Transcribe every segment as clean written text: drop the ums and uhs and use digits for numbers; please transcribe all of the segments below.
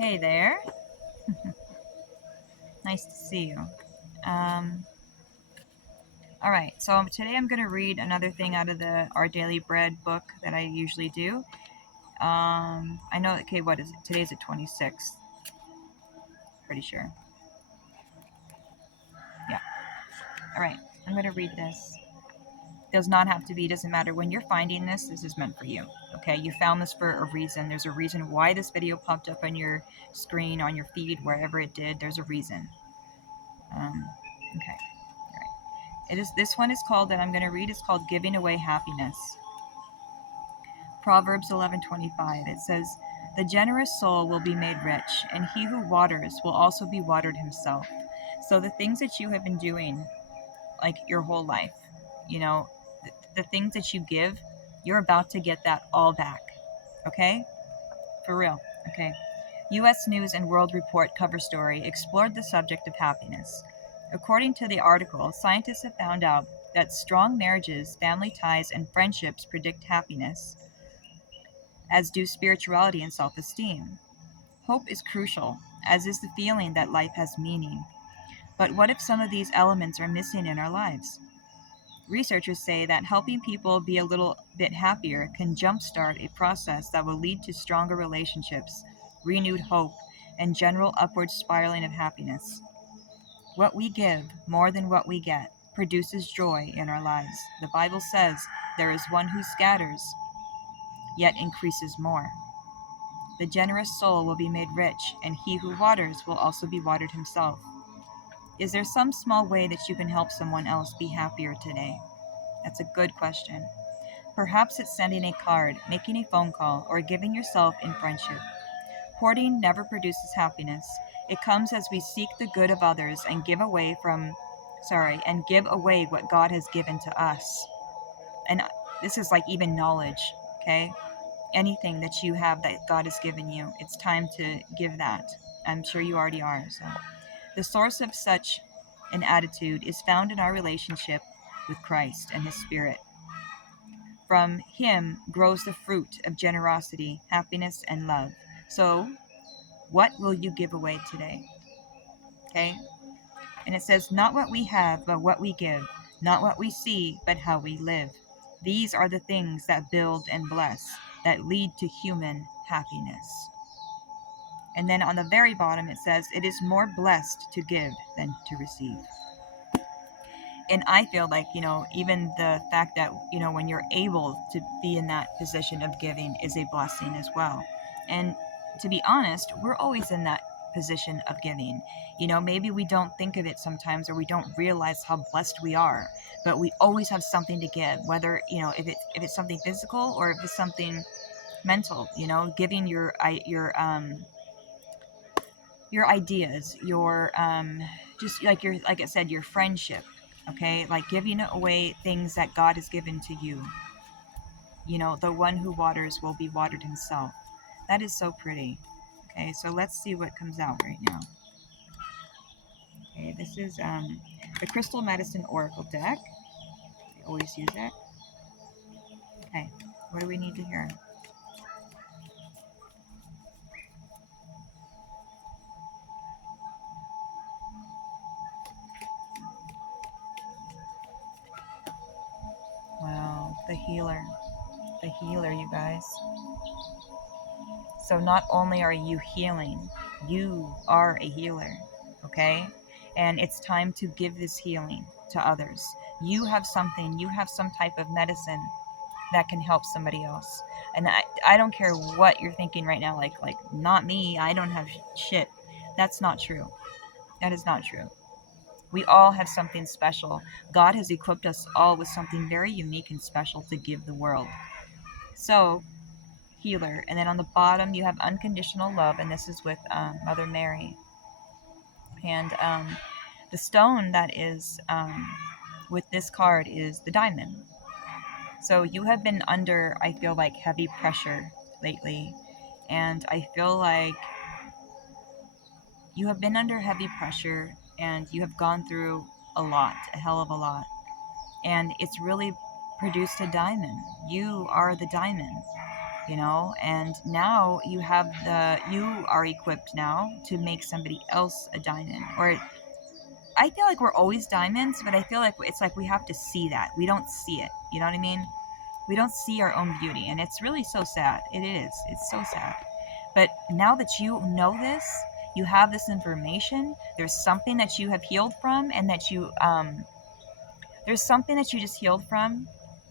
Hey there. Nice to see you. Um, all right, so today I'm going to read another thing out of the Our Daily Bread book that I usually do. I know, okay, what is it? Today's the 26th. Pretty sure. Yeah. All right, I'm going to read this. Does not have to be, doesn't matter. When you're finding this, this is meant for you. Okay, you found this for a reason. There's a reason why this video popped up on your screen, on your feed, wherever it did. There's a reason. Okay. It is this one is called that I'm going to read is called Giving Away Happiness. Proverbs 11:25. It says, "The generous soul will be made rich, and he who waters will also be watered himself." So the things that you have been doing like your whole life, you know, the things that you give, you're about to get that all back. Okay? For real. Okay. US News and World Report cover story explored the subject of happiness. According to the article, scientists have found out that strong marriages, family ties, and friendships predict happiness, as do spirituality and self esteem. Hope is crucial, as is the feeling that life has meaning. But what if some of these elements are missing in our lives? Researchers say that helping people be a little bit happier can jumpstart a process that will lead to stronger relationships, renewed hope, and general upward spiraling of happiness. What we give, more than what we get, produces joy in our lives. The Bible says, "There is one who scatters, yet increases more." The generous soul will be made rich, and he who waters will also be watered himself. Is there some small way that you can help someone else be happier today? That's a good question. Perhaps it's sending a card, making a phone call, or giving yourself in friendship. Hoarding never produces happiness. It comes as we seek the good of others and give away what God has given to us. And this is like even knowledge, okay? Anything that you have that God has given you, it's time to give that. I'm sure you already are. So, the source of such an attitude is found in our relationship with Christ and His Spirit. From Him grows the fruit of generosity, happiness, and love. So, what will you give away today? Okay? And it says, "Not what we have, but what we give, not what we see, but how we live. These are the things that build and bless, that lead to human happiness." And then on the very bottom, it says, "It is more blessed to give than to receive." And I feel like, even the fact that, when you're able to be in that position of giving is a blessing as well. And to be honest, we're always in that position of giving. Maybe we don't think of it sometimes, or we don't realize how blessed we are, but we always have something to give, whether, if it's something physical or if it's something mental, giving your ideas, your just like I said, your friendship, okay? Like giving away things that God has given to you. The one who waters will be watered himself. That is so pretty. Okay, so let's see what comes out right now. Okay, this is the Crystal Medicine Oracle deck. I always use it. Okay, what do we need to hear? Wow, the healer. The healer, you guys. So not only are you healing, you are a healer, okay? And it's time to give this healing to others. You have some type of medicine that can help somebody else. And I don't care what you're thinking right now, like not me, I don't have shit. That's not true. That is not true. We all have something special. God has equipped us all with something very unique and special to give the world. So, healer. And then on the bottom, you have unconditional love, and this is with Mother Mary. And the stone that is with this card is the diamond. So you have been under, I feel like, heavy pressure lately. And I feel like you have been under heavy pressure and you have gone through a lot, a hell of a lot. And it's really produced a diamond. You are the diamond. you know, and now you are equipped now to make somebody else a diamond. Or I feel like we're always diamonds, but I feel like it's like we have to see that. We don't see it. You know what I mean? We don't see our own beauty, and it's really so sad. It is. It's so sad. But now that you know this, you have this information, there's something that you have healed from, and that there's something that you just healed from.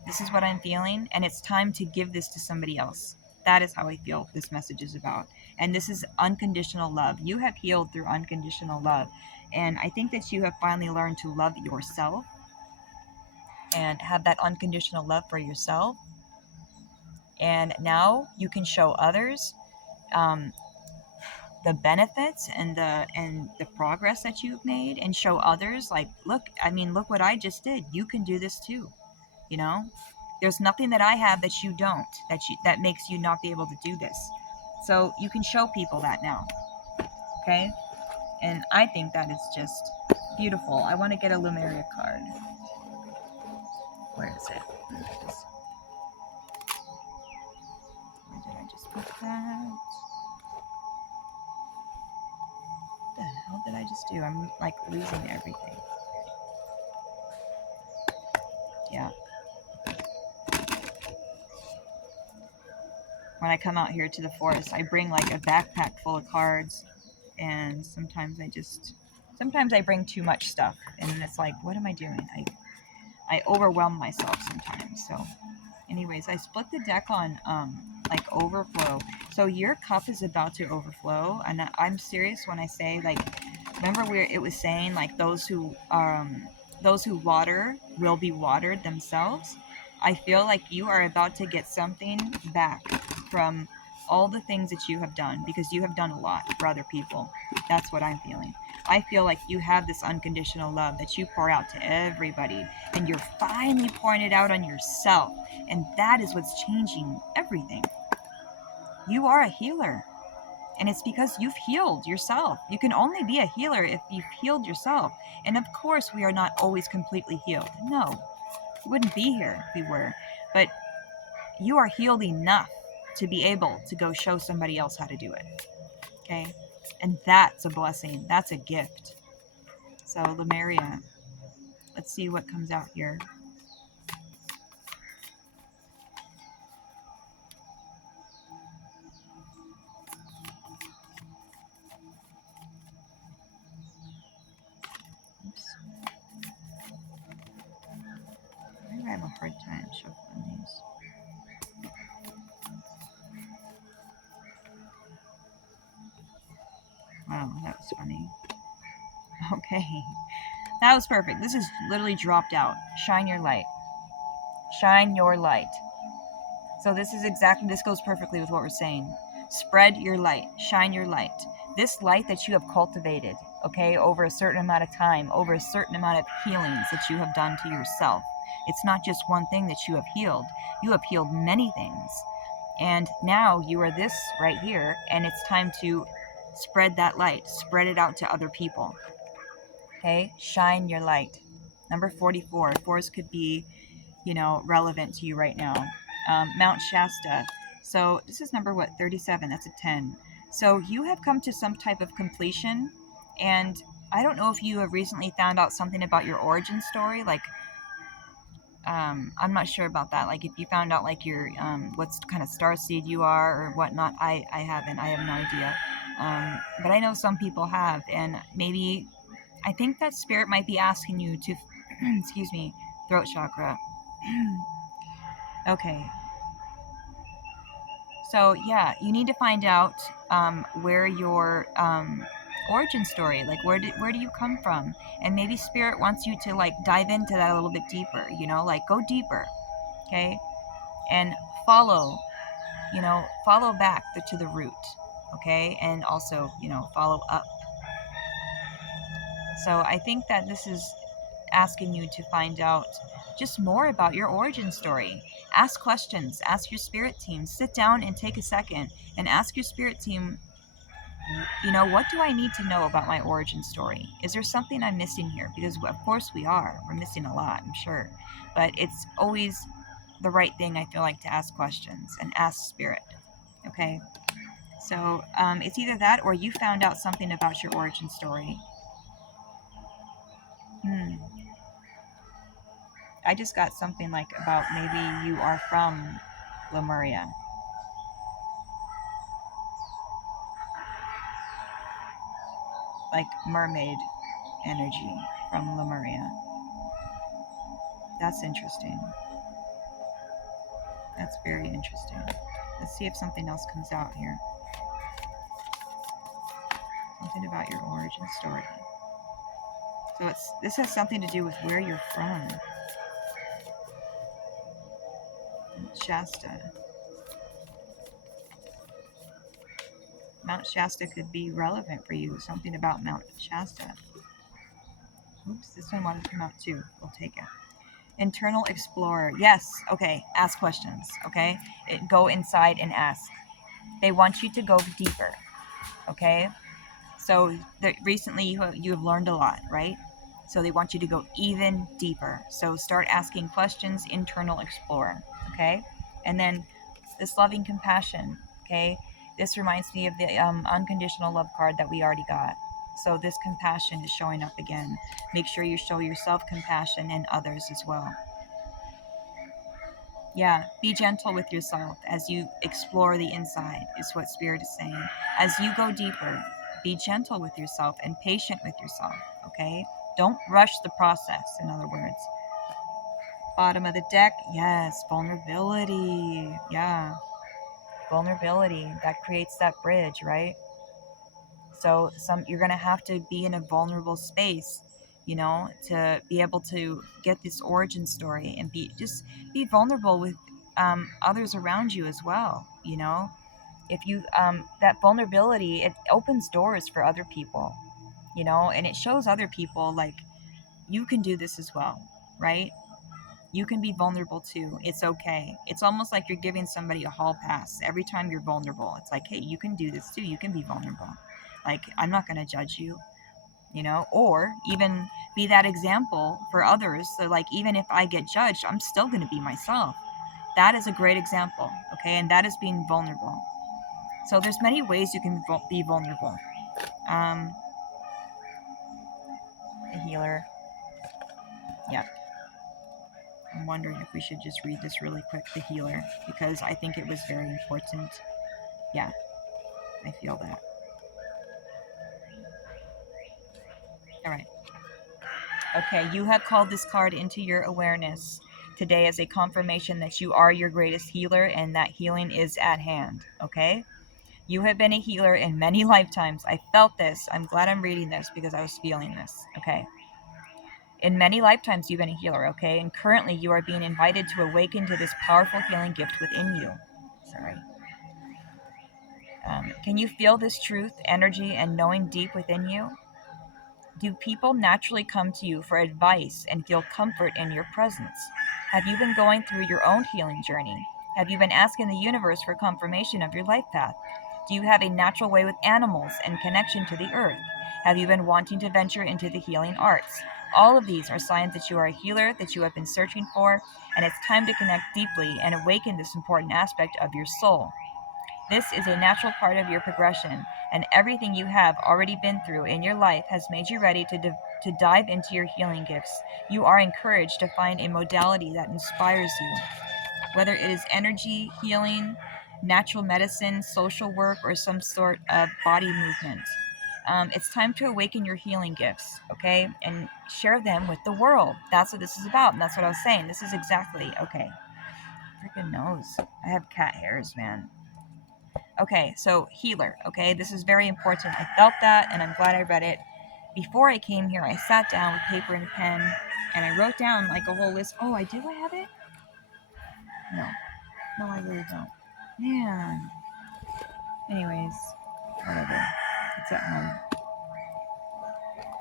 This is what I'm feeling, and it's time to give this to somebody else. That is how I feel this message is about. And this is unconditional love. You have healed through unconditional love. And I think that you have finally learned to love yourself and have that unconditional love for yourself. And now you can show others um, the benefits and the progress that you've made, and show others like, look, I mean, look what I just did. You can do this too. You know, there's nothing that I have that you don't, that makes you not be able to do this. So you can show people that now. Okay. And I think that is just beautiful. I want to get a Lumeria card. Where is it? Where did I just put that? What the hell did I just do? I'm like losing everything. Yeah. When I come out here to the forest, I bring like a backpack full of cards, and sometimes I bring too much stuff, and it's like, what am I doing? I overwhelm myself sometimes. So anyways, I split the deck on like overflow. So your cup is about to overflow, and I'm serious when I say, like, remember where it was saying like those who water will be watered themselves. I feel like you are about to get something back from all the things that you have done, because you have done a lot for other people. That's what I'm feeling. I feel like you have this unconditional love that you pour out to everybody, and you're finally pouring it out on yourself. And that is what's changing everything. You are a healer. And it's because you've healed yourself. You can only be a healer if you've healed yourself. And of course, we are not always completely healed. No, we wouldn't be here if we were. But you are healed enough to be able to go show somebody else how to do it. Okay? And that's a blessing. That's a gift. So, Lemuria, let's see what comes out here. Oops. I have a hard time shuffling these. Wow, that was funny. Okay. That was perfect. This is literally dropped out. Shine your light. Shine your light. So this goes perfectly with what we're saying. Spread your light. Shine your light. This light that you have cultivated, okay, over a certain amount of time, over a certain amount of healings that you have done to yourself. It's not just one thing that you have healed. You have healed many things. And now you are this right here, and it's time to spread that light. Spread it out to other people. Okay? Shine your light. Number 44. Fours could be, relevant to you right now. Mount Shasta. So this is number 37. That's a 10. So you have come to some type of completion, and I don't know if you have recently found out something about your origin story. Like, I'm not sure about that. Like, if you found out like your what kind of star seed you are or whatnot. I haven't. I have no idea. But I know some people have, and maybe I think that spirit might be asking you to, excuse me, throat chakra. Okay. So yeah, you need to find out where your origin story, like where do you come from, and maybe spirit wants you to like dive into that a little bit deeper. Like go deeper, okay, and follow, follow back to the root, okay, and also follow up. So I think that this is asking you to find out just more about your origin story. Ask questions, ask your spirit team, sit down and take a second and ask your spirit team, what do I need to know about my origin story? Is there something I'm missing here? Because of course we're missing a lot, I'm sure. But it's always the right thing, I feel like, to ask questions and ask spirit. Okay? So it's either that or you found out something about your origin story. I just got something like about maybe you are from Lemuria. Like mermaid energy from Lemuria. That's interesting. That's very interesting. Let's see if something else comes out here. Something about your origin story. So this has something to do with where you're from. Shasta. Mount Shasta could be relevant for you. Something about Mount Shasta. Oops, this one wanted to come out too. We'll take it. Internal Explorer. Yes. Okay. Ask questions. Okay. Go inside and ask. They want you to go deeper. Okay. So recently you have learned a lot, right? So they want you to go even deeper. So start asking questions. Internal Explorer. Okay. And then this loving compassion. Okay. This reminds me of the unconditional love card that we already got. So this compassion is showing up again. Make sure you show yourself compassion and others as well. Yeah, be gentle with yourself as you explore the inside, is what Spirit is saying. As you go deeper, be gentle with yourself and patient with yourself, okay? Don't rush the process, in other words. Bottom of the deck, yes, vulnerability. Yeah, vulnerability. That creates that bridge, right? So you're going to have to be in a vulnerable space, you know, to be able to get this origin story and be vulnerable with others around you as well. You know, if you that vulnerability, it opens doors for other people, you know, and it shows other people like you can do this as well, right? You can be vulnerable too. It's okay. It's almost like you're giving somebody a hall pass every time you're vulnerable. It's like, hey, you can do this too. You can be vulnerable. Like, I'm not going to judge you, you know, or even be that example for others. So, like, even if I get judged, I'm still going to be myself. That is a great example, okay? And that is being vulnerable. So, there's many ways you can be vulnerable. A healer. Yeah. I'm wondering if we should just read this really quick, the healer, because I think it was very important. Yeah, I feel that. All right. Okay, you have called this card into your awareness today as a confirmation that you are your greatest healer and that healing is at hand, okay? You have been a healer in many lifetimes. I felt this. I'm glad I'm reading this because I was feeling this, okay? In many lifetimes, you've been a healer, okay? And currently, you are being invited to awaken to this powerful healing gift within you. Sorry. Can you feel this truth, energy, and knowing deep within you? Do people naturally come to you for advice and feel comfort in your presence? Have you been going through your own healing journey? Have you been asking the universe for confirmation of your life path? Do you have a natural way with animals and connection to the earth? Have you been wanting to venture into the healing arts? All of these are signs that you are a healer that you have been searching for, and it's time to connect deeply and awaken this important aspect of your soul. This is a natural part of your progression, and everything you have already been through in your life has made you ready to dive into your healing gifts. You are encouraged to find a modality that inspires you, whether it is energy, healing, natural medicine, social work, or some sort of body movement. It's time to awaken your healing gifts, okay? And share them with the world. That's what this is about, and that's what I was saying. This is exactly, okay. Freaking nose. I have cat hairs, man. Okay, so healer, okay? This is very important. I felt that, and I'm glad I read it. Before I came here, I sat down with paper and pen, and I wrote down like a whole list. Oh, do I have it? No. No, I really don't. Man. Anyways, whatever. It's at home.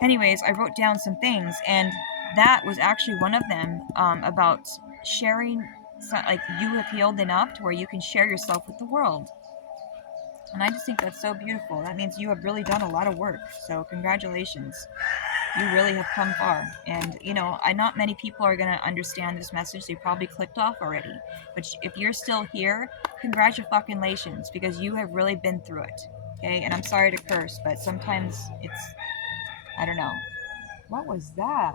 Anyways, I wrote down some things, and that was actually one of them about sharing, like you have healed enough to where you can share yourself with the world. And I just think that's so beautiful. That means you have really done a lot of work. So congratulations. You really have come far. And, you know, not many people are going to understand this message. They probably clicked off already. But if you're still here, congratulations, because you have really been through it. Okay? And I'm sorry to curse, but sometimes it's, I don't know. What was that?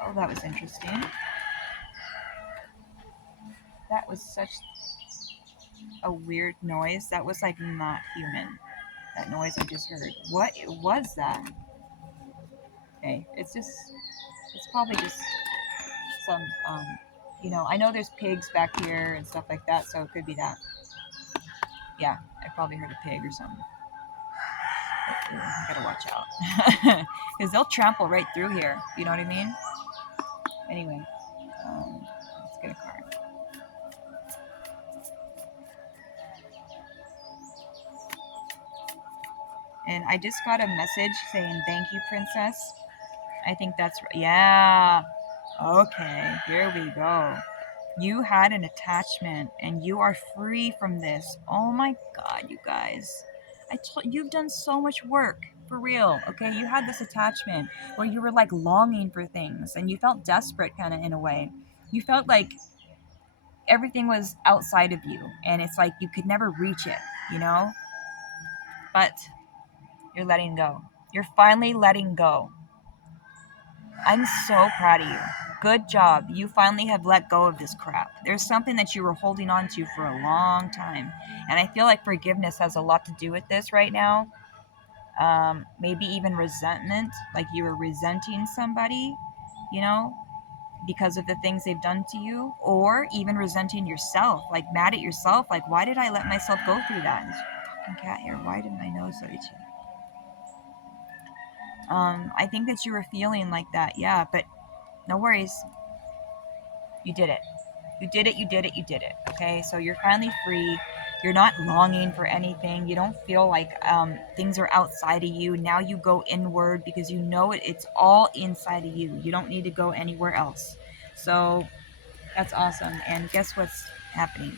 Oh, that was interesting. That was such a weird noise. That was like not human. That noise I just heard. What was that? Okay, it's probably just some, you know, I know there's pigs back here and stuff like that, so it could be that. Yeah, I probably heard a pig or something. But, I gotta watch out. Because they'll trample right through here, you know what I mean? Anyway, let's get a card. And I just got a message saying, thank you, princess. I think that's, yeah. Okay, here we go. You had an attachment and you are free from this. Oh my God, you guys. You've done so much work, for real. Okay, you had this attachment where you were like longing for things and you felt desperate kind of in a way. You felt like everything was outside of you and it's like you could never reach it, you know? But you're letting go. You're finally letting go. I'm so proud of you. Good job. You finally have let go of this crap. There's something that you were holding on to for a long time. And I feel like forgiveness has a lot to do with this right now. Maybe even resentment, like you were resenting somebody, you know, because of the things they've done to you, or even resenting yourself, like mad at yourself, like, why did I let myself go through that? This fucking cat here, why did my nose start itching? I think that you were feeling like that, yeah, but no worries. You did it. You did it, you did it, you did it. Okay, so you're finally free. You're not longing for anything. You don't feel like things are outside of you. Now you go inward because you know it's all inside of you. You don't need to go anywhere else. So that's awesome. And guess what's happening?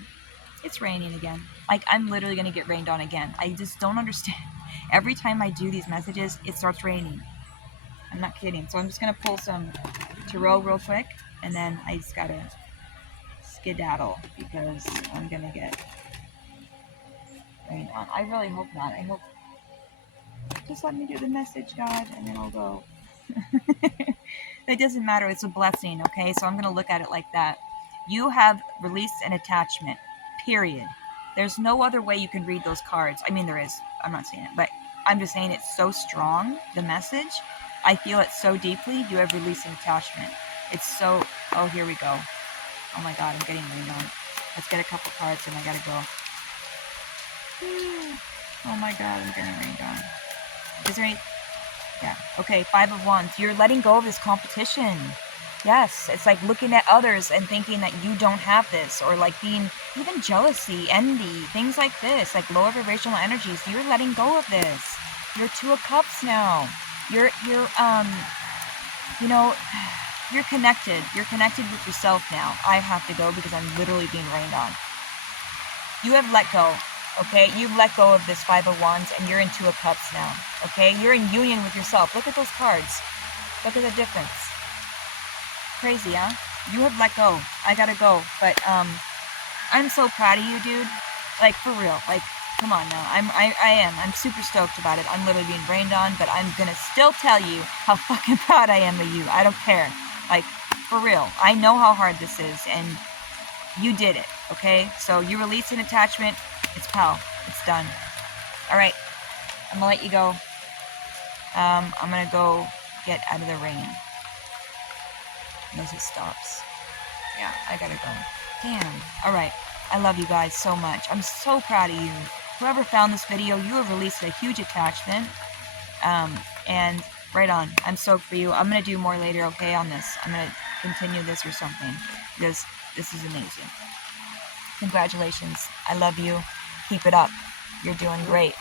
It's raining again. Like, I'm literally going to get rained on again. I just don't understand. Every time I do these messages, it starts raining. I'm not kidding. So I'm just going to pull some tarot real quick, and then I just got to skedaddle because I'm going to get rained on. I really hope not. I hope. Just let me do the message, God, and then I'll go. It doesn't matter. It's a blessing, okay? So I'm going to look at it like that. You have released an attachment, period. There's no other way you can read those cards. I mean, there is. I'm not saying it, but I'm just saying it's so strong, the message. I feel it so deeply. You have released an attachment. It's so... Oh, here we go. Oh my God, I'm getting rained on. Let's get a couple cards and I gotta go. Oh my God, I'm getting rained on. Is there any... Yeah. Okay, 5 of Wands. You're letting go of this competition. Yes, it's like looking at others and thinking that you don't have this, or like being even jealousy, envy, things like this, like lower vibrational energies. You're letting go of this. You're 2 of Cups now. You're you know, you're connected. You're connected with yourself now. I have to go because I'm literally being rained on. You have let go. Okay, you've let go of this 5 of Wands and you're in 2 of Cups now. Okay, you're in union with yourself. Look at those cards. Look at the difference. Crazy, huh? You have let go. I gotta go. But I'm so proud of you, dude. Like, for real. Like, come on now. I am. I'm super stoked about it. I'm literally being rained on, but I'm gonna still tell you how fucking proud I am of you. I don't care. Like, for real. I know how hard this is, and you did it. Okay, so you release an attachment. It's pal. It's done. All right. I'm gonna let you go. I'm gonna go get out of the rain. As it stops. Yeah, I gotta go. Damn. All right. I love you guys so much. I'm so proud of you. Whoever found this video, you have released a huge attachment. And right on. I'm stoked for you. I'm gonna do more later, okay, on this. I'm gonna continue this or something because this is amazing. Congratulations. I love you. Keep it up. You're doing great.